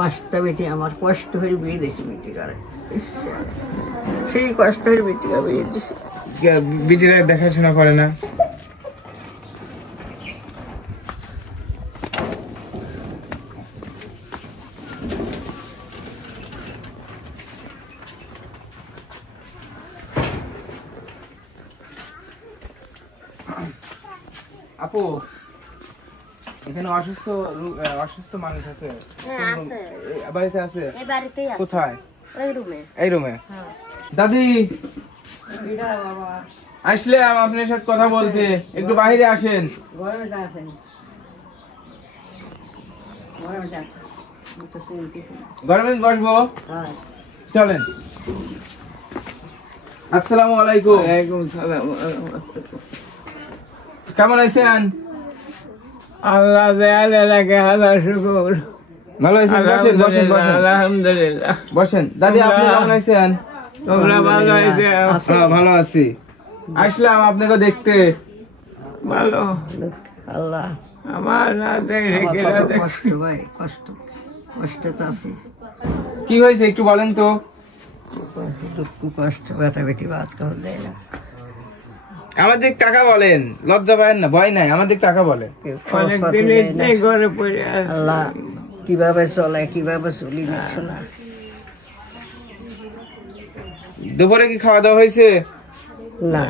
পাঁচটা বেটি আমার কষ্ট হয়ে বিয়ে দিয়েছি বেটি করে, সেই কষ্টের বেটিকে বিয়ে দিয়েছি। বেটিরা দেখাশোনা করে না? আপু, এখানে অসুস্থ মানুষ আছে? বাড়িতে আছে? কোথায়? এই রুমে। দাদি আসলে আপনার সাথে কথা বলতে, একটু বাইরে আসেন। গরমে বসবো, চলেন। আসসালামু আলাইকুম। কেমন আছেন? আল্লাহ হাজার শুকর। ভালো আছেন? বসেন বসেন বসেন। আলহামদুলিল্লাহ। বসেন। দাদি আপনি কেমন আছেন? তোমরা ভালো আছো? ভালো আছি। আসলাম আপনাকে দেখতে। ভালো। আল্লাহ আমার কষ্ট ভাই, কষ্ট তো আছে। কি হয়েছে একটু বলেন তো। দুঃখ কষ্ট, বেটা বেটি বাদ করে দেয় না। আমাদের টাকা বলেন, লজ্জা পায় না? ভয় নাই, আমাদের টাকা বলে। আল্লাহ কিভাবে চলে, কিভাবে চলি দেখছো না। দুপুরে কি খাওয়া দাওয়া হয়েছে? না,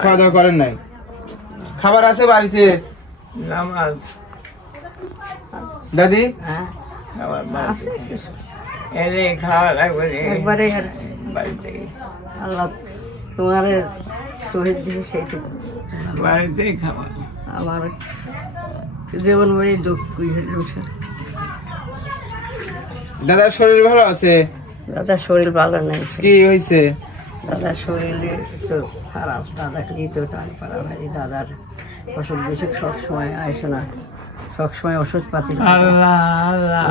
খাওয়া দাওয়া করেন নাই? খাবার আছে বাড়িতে? নামাজ দাদি এলে খাওয়া লাগবে একবারে বাড়িতে। আল্লাহ তোমার শহীদ দিকে সেইটুকু বাড়িতেই খাওয়া। আমার জীবন বড়ি দুঃখ। দাদার শরীর ভালো আছে? দাদার শরীর ভালো নেই। কি হয়েছে? দাদার শরীরে তো খারাপ, দাদাকে তো টান পারা ভাই। দাদার ওষুধ বেশি সবসময় আসে না, সবসময় ওষুধ পাতি। আল্লাহ আল্লাহ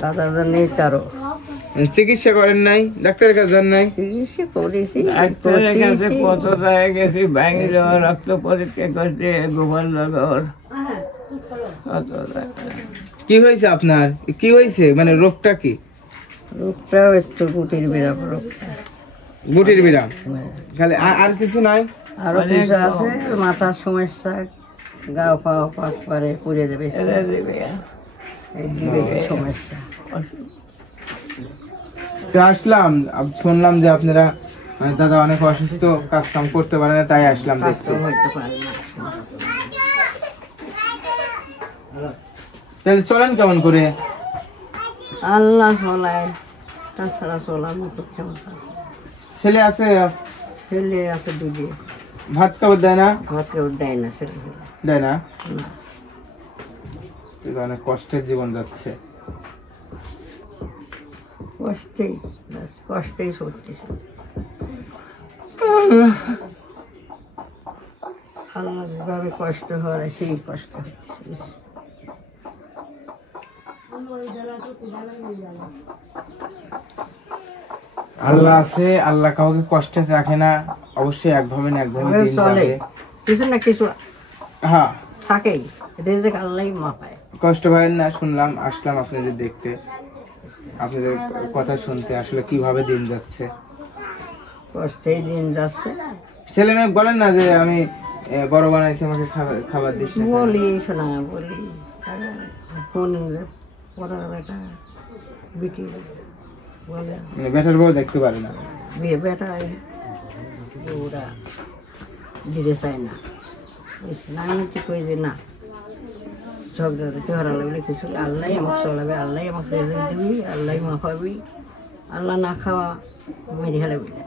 দাদার জন্যই তারও চিকিৎসা করেন নাই? ডাক্তারের কাছে যান নাই? চিকিৎসা করেছি, ডাক্তারের কাছে কত জায়গায় গেছি, ব্যাঙ্গালোর রক্ত পরীক্ষা করতে, গোপালনগর। কি হয়েছে আপনার? কি হয়েছে মানে রোগটা কি? রোগটাও একটু গুটির বিরাম। রোগটা গুটির বিরাম খালি, আর কিছু নাই? আরো কিছু আছে, মাথার সমস্যা, গাও পাও পাক পারে পুড়ে যাবে, সমস্যা। আসলাম, শুনলাম যে আপনারা দাদা অনেক অসুস্থ, কাজ কাম করতে পারে না, তাই আসলাম দেখতে। তাহলে চলেন কেমন করে? আল্লাহ চলায়, তাছাড়া চলার মতো কেমন আছে? ছেলে আছে? ছেলে আছে দুটি। ভাত খাবার দেয় না? ভাত খাবার দেয় না, ছেলে দেয় না। অনেক কষ্টের জীবন যাচ্ছে। কষ্টেই চলতেছে। আল্লাহ যেভাবে কষ্ট হয় সেই কষ্ট হচ্ছে। আল্লাহ আছে, আল্লাহ কাউকে কষ্টে রাখে না। অবশ্যই একভাবে না একভাবে দিন যাবে, কিছু না কিছু হ্যাঁ থাকেই। রিজিক আল্লাহই মাপায়। কষ্ট পাবেন না। শুনলাম, আসলাম আপনাদের দেখতে, আপনাদের কথা শুনতে। আসলে কিভাবে দিন যাচ্ছে? কষ্টেই দিন যাচ্ছে। ছেলে মেয়ে বলেন না যে আমি বড় বানাইছি, আমাকে খাবার দিস? বলি শোনা, বলি ফোন পড়ার বেটা বিটি বলে বেটার বউ দেখতে পারে না। বেটা ওরা দিতে চায় না। আমি কি কই যে না, ঝগড়া চেহারা লাগলে কিছু আল্লাহ আমাকে চলাবে, আল্লাহ আমাকে দিবি, আল্লাহ মাফাবি। আল্লাহ না খাওয়া মেরে হেলে বলে।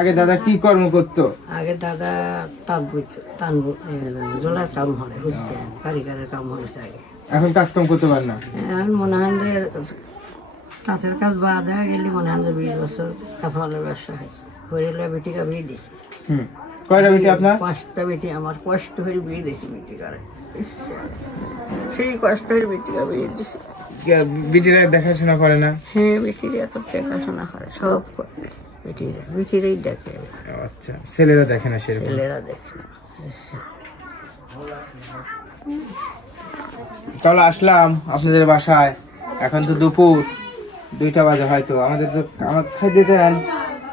আগে দাদা কি কর্ম করতো? আগে দাদা জোলার কাম হয়, বুঝতে কারিগরের কাম হয়েছে আগে। এখন কাজ কাম করতে পারে না? এখন মনে হয় যে কাছের কাজ বাদ হয়ে গেলে মনে হয় যে 20 বছর কাঁচামালের ব্যবসা হয়েছে। হয়ে বেটিকে বিয়ে দিয়েছি। কয়টা বেটি আপনার? 5টা বেটি আমার কষ্ট হয়ে বিয়ে দিয়েছি বেটি করে, সেই কষ্টের বেটিকে বিয়ে দিয়েছি। বেটিরা দেখাশোনা করে না? হ্যাঁ, বেটিরা তো দেখাশোনা করে, সব করে বেটিরাই দেখে। আচ্ছা, ছেলেরা দেখে না? ছেলেরা দেখে না। তাহলে আসলাম আপনাদের বাসায়, এখন তো দুপুর 2টা বাজে, হয়তো আমাদের তো আমার খাইতে দেন,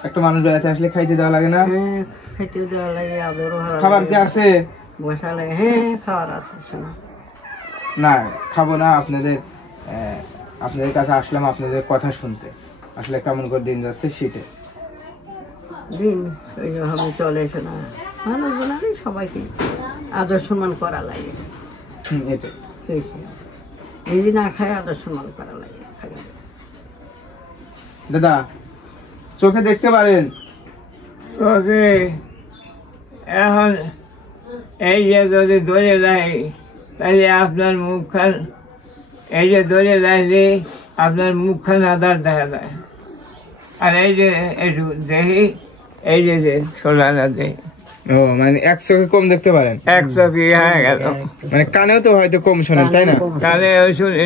একটা মানুষ বেড়াতে আসলে খাইতে দেওয়া লাগে না? হ্যাঁ খাইতে দেওয়া লাগে, আদরও ভালো খাবার কি আছে? বসা লাগে। হ্যাঁ খাবার আছে, শোনা না খাবো না, আপনাদের কাছে আসলাম আপনাদের কথা শুনতে, আসলে কেমন করে দিন যাচ্ছে সেটা। দিন ওইভাবে চলে এসে না, মানুষজন আরে সবাইকে আদর সম্মান করা লাগে। এটাই হয়েছে নিজে না খায় আদর সম্মান করা লাগে। দাদা চোখে দেখতে পারেন? চোখে এখন এই যে যদি ধরে যায় তাহলে আপনার মুখখান, এই যে ধরে যাইলে আপনার মুখখান আধার দেখা যায়, আর এই যে একটু দেখি এই যে সোলানা দেখি, ও মানে এক চোখে কম দেখতে পারেন, এক চোখে হয়ে গেল। মানে কানেও তো হয়তো কম শোনেন, তাই না? তাহলে শুনে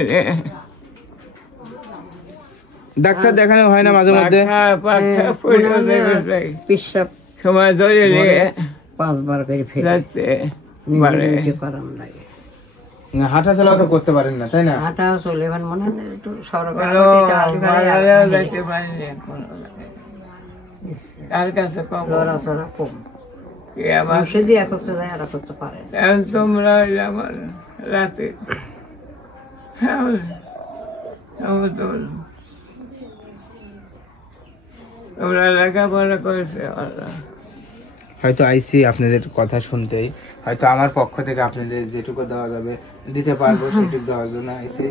ডাক্তার দেখানো হয় না মাঝে মধ্যে? পিসাব সময় ধরে 5 বার করে ফেলে যাচ্ছে, নিজে করার লাগে। না, হাঁটা চলা তো করতে পারেন না, তাই না? হাঁটা চলে এবার মনে হয় একটু সরকার যাইতে পারিনি কার কাছে কম লড়াচড়া কম, আবার সেদি এক করতে যায় আর করতে পারে না। এখন তোমরা আমার রাতে তোমরা লেখাপড়া করেছে, হয়তো আইসি আপনাদের কথা শুনতেই, হয়তো আমার পক্ষ থেকে আপনাদের যেটুকু দেওয়া যাবে দিতে পারবো সেটুকু দেওয়ার জন্য আইসি।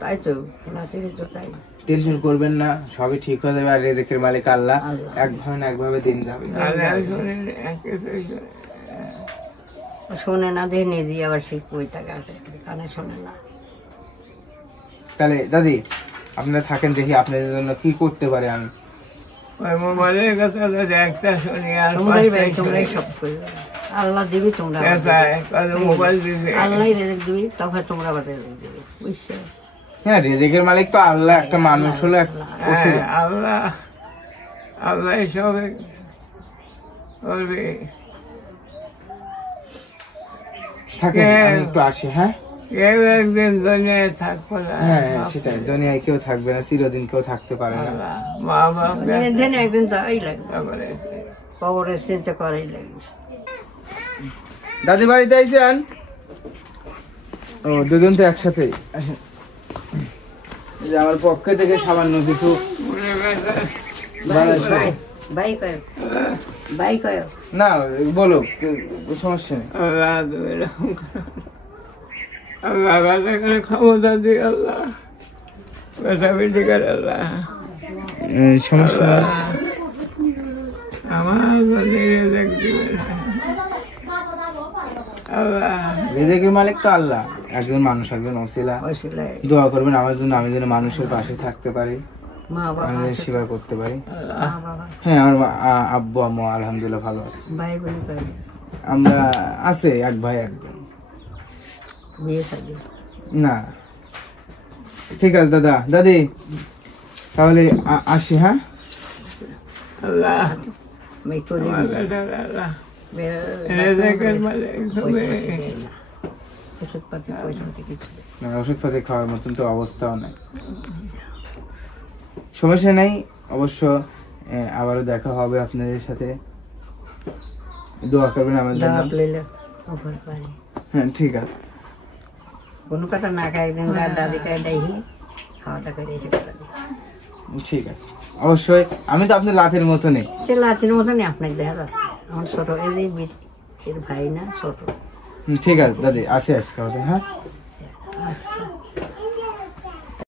তাই তো রাতের তো তাই। টেনশন করবেন না, সবই ঠিক হয়ে যাবে, আর রেজেকের মালিক আল্লাহ, একভাবে না একভাবে দিন যাবে। শোনে না দিয়ে নিজে আবার সেই বইটাকে আসে কানে শোনে না। তাহলে দাদি আপনারা থাকেন, দেখি আপনাদের জন্য কি করতে পারে আমি। ওই মোবাইলের কথা একটা শুনি আর তোমরাই সব করবে, আল্লাহ দিবি তোমরা, মোবাইল দিবে আল্লাহ রেজেক দিবি, তখন তোমরা আবার রেজেক দিবি, বুঝছো? হ্যাঁ রেজেকের মালিক তো আল্লাহ, একটা মানুষ হলো আল্লাহ, আল্লাহ সব করবে। থাকেন, আমি একটু আসি। হ্যাঁ কেউ একদিন দুনিয়ায় থাকবো না। হ্যাঁ সেটাই, দুনিয়ায় কেউ থাকবে না, চিরদিন কেউ থাকতে পারে না। মা বাপ একদিন যাই লাগবে, কবরের চিন্তা করাই লাগবে। দাদি বাড়িতে আইছেন? ও দুজন তো একসাথে আসেন। এই যে আমার পক্ষ থেকে সামান্য কিছু না, বলো সমস্যা নেই। আল্লাহ ক্ষমতা দিয়ে আল্লাহ বেটাবেটি করে আল্লাহ, সমস্যা আমার দিবে আল্লাহ। রিজিকের মালিক তো আল্লাহ, একজন মানুষ, একজন ওসিলা। দোয়া করবেন আমার জন্য, আমি যেন মানুষের পাশে থাকতে পারি, আমি যেন সেবা করতে পারি। হ্যাঁ আমার আব্বু আম্মু আলহামদুলিল্লাহ ভালো আছে। আমরা আছে এক ভাই একজন। না ঠিক আছে দাদা দাদি, তাহলে আসি। হ্যাঁ আল্লাহ ওষুধপাতি খাওয়ার মতন তো অবস্থাও নাই। সমস্যা নেই, অবশ্য আবারও দেখা হবে আপনাদের সাথে, দোয়া করবেন আমার জন্য। হ্যাঁ ঠিক আছে, কোনো কথা না খাই একদিন দাদি খাই ডাইহি খাওয়াটা করে এসে করে দিই। ঠিক আছে অবশ্যই, আমি তো আপনার লাথের মতো নেই। লাচির মতনই আপনাকে দেখা যাচ্ছে, আমার ছোট এর ভাই না ছোট। ঠিক আছে দাদি, আসি আজকে। হ্যাঁ আচ্ছা।